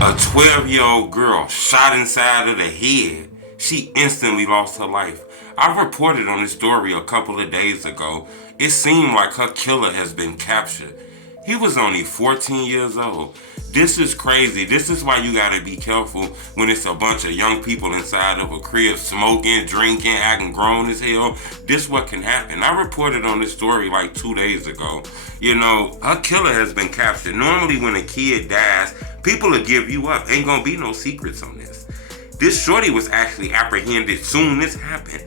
A 12-year-old girl shot inside of the head. She instantly lost her life. I reported on this story a couple of days ago. It seemed like her killer has been captured. He was only 14 years old. This is crazy. This is why you gotta be careful when it's a bunch of young people inside of a crib smoking, drinking, acting grown as hell. This what can happen. I reported on this story like 2 days ago. Her killer has been captured. Normally when a kid dies, people will give you up. Ain't gonna be no secrets on this. This shorty was actually apprehended soon this happened.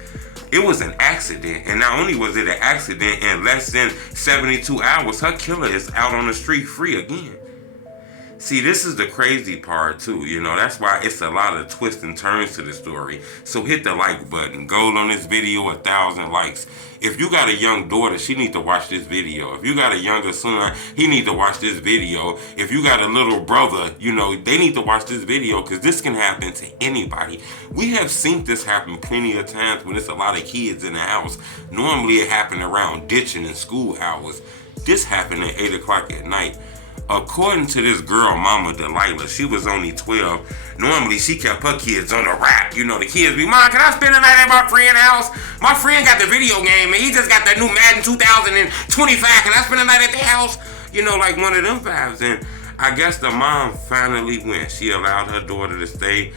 It was an accident, and not only was it an accident, in less than 72 hours, her killer is out on the street free again. See, this is the crazy part too, that's why it's a lot of twists and turns to the story. So hit the like button. Goal on this video, 1,000 likes. If you got a young daughter, she need to watch this video. If you got a younger son, he need to watch this video. If you got a little brother, they need to watch this video, because this can happen to anybody. We have seen this happen plenty of times when it's a lot of kids in the house. Normally it happened around ditching and school hours. This happened at 8 o'clock at night. According to this girl, Mama Delilah, she was only 12. Normally, she kept her kids on the rack. The kids be, Mom, can I spend the night at my friend's house? My friend got the video game, and he just got the new Madden 2025. Can I spend the night at their house? Like one of them vibes. And I guess the mom finally went. She allowed her daughter to stay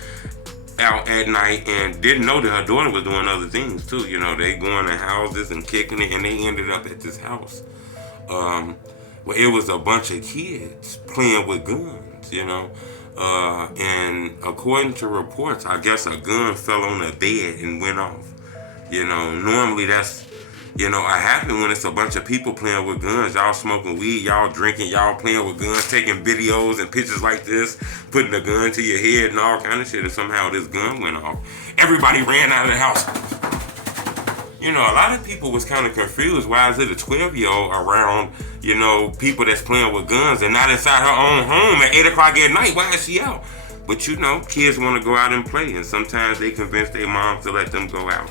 out at night and didn't know that her daughter was doing other things, too. They going to houses and kicking it, and they ended up at this house. Well, it was a bunch of kids playing with guns, and according to reports, I guess a gun fell on the bed and went off. Normally that's, happen when it's a bunch of people playing with guns. Y'all smoking weed, y'all drinking, y'all playing with guns, taking videos and pictures like this, putting a gun to your head and all kind of shit, and somehow this gun went off. Everybody ran out of the house. A lot of people was kind of confused. Why is it a 12-year-old around, people that's playing with guns and not inside her own home at 8 o'clock at night? Why is she out? But kids want to go out and play, and sometimes they convince their moms to let them go out.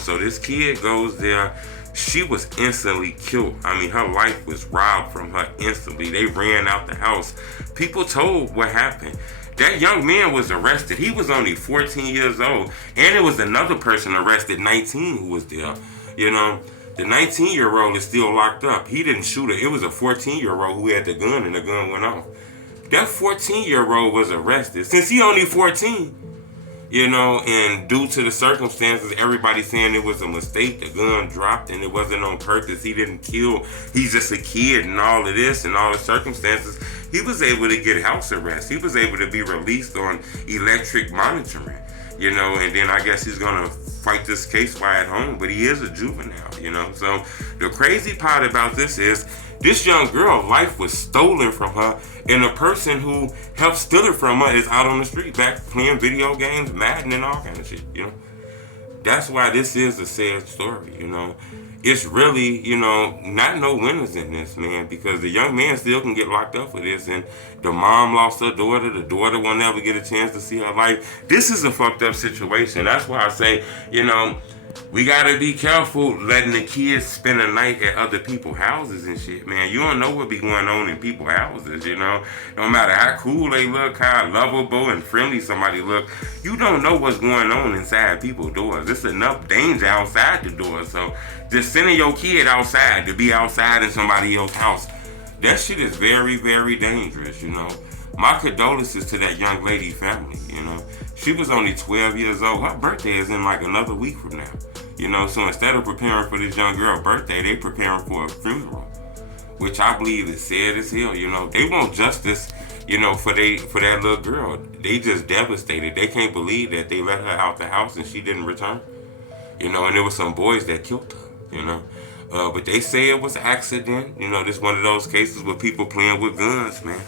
So this kid goes there. She was instantly killed. Her life was robbed from her instantly. They ran out the house. People told what happened. That young man was arrested. He was only 14 years old. And there was another person arrested, 19, who was there. The 19-year-old is still locked up. He didn't shoot her. It was a 14-year-old who had the gun, and the gun went off. That 14-year-old was arrested. Since he only 14, and due to the circumstances, everybody saying it was a mistake. The gun dropped, and it wasn't on purpose. He didn't kill. He's just a kid, and all of this, and all the circumstances. He was able to get house arrest. He was able to be released on electric monitoring, and then I guess he's going to fight this case while at home, but he is a juvenile, So the crazy part about this is this young girl's life was stolen from her, and the person who helped steal it from her is out on the street back playing video games, Madden, and all kind of shit, That's why this is a sad story, It's really, not no winners in this, man, because the young man still can get locked up for this, and the mom lost her daughter. The daughter will never get a chance to see her life. This is a fucked up situation. That's why I say, we gotta be careful letting the kids spend a night at other people's houses and shit, man. You don't know what be going on in people's houses, No matter how cool they look, how lovable and friendly somebody look, you don't know what's going on inside people's doors. There's enough danger outside the door, so just sending your kid outside to be outside in somebody else's house, that shit is very, very dangerous, My condolences to that young lady family, She was only 12 years old. Her birthday is in like another week from now, So instead of preparing for this young girl's birthday, they preparing for a funeral, which I believe is sad as hell, They want justice, for that little girl. They just devastated. They can't believe that they let her out the house and she didn't return, and there was some boys that killed her, But they say it was an accident. This one of those cases where people playing with guns, man.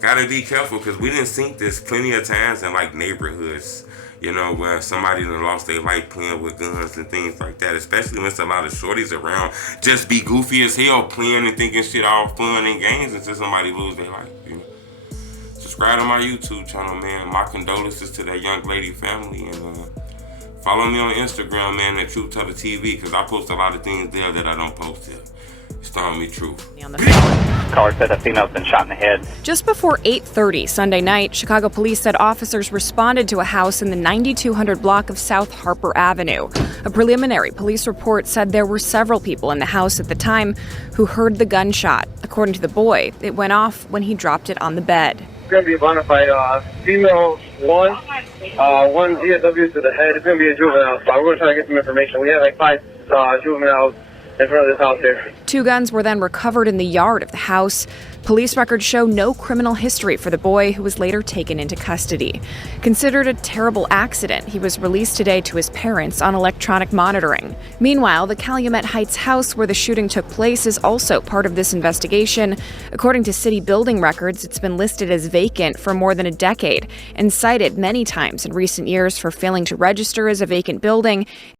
Gotta be careful, because we didn't see this plenty of times in like neighborhoods, where somebody done lost their life playing with guns and things like that, especially when it's a lot of shorties around. Just be goofy as hell playing and thinking shit all fun and games until somebody lose their life, Subscribe to my YouTube channel, man. My condolences to that young lady family, and follow me on Instagram, man, at Truth Teller TV, because I post a lot of things there that I don't post here. He's telling me truth. On the phone. Caller said a female's been shot in the head. Just before 8:30 Sunday night, Chicago police said officers responded to a house in the 9200 block of South Harper Avenue. A preliminary police report said there were several people in the house at the time who heard the gunshot. According to the boy, it went off when he dropped it on the bed. It's going to be a bona fide female one DSW to the head. It's going to be a juvenile, so we're going to try to get some information. We have like 5 juveniles in front of this house here. 2 guns were then recovered in the yard of the house. Police records show no criminal history for the boy, who was later taken into custody. Considered a terrible accident, he was released today to his parents on electronic monitoring. Meanwhile, the Calumet Heights house where the shooting took place is also part of this investigation. According to city building records, it's been listed as vacant for more than a decade and cited many times in recent years for failing to register as a vacant building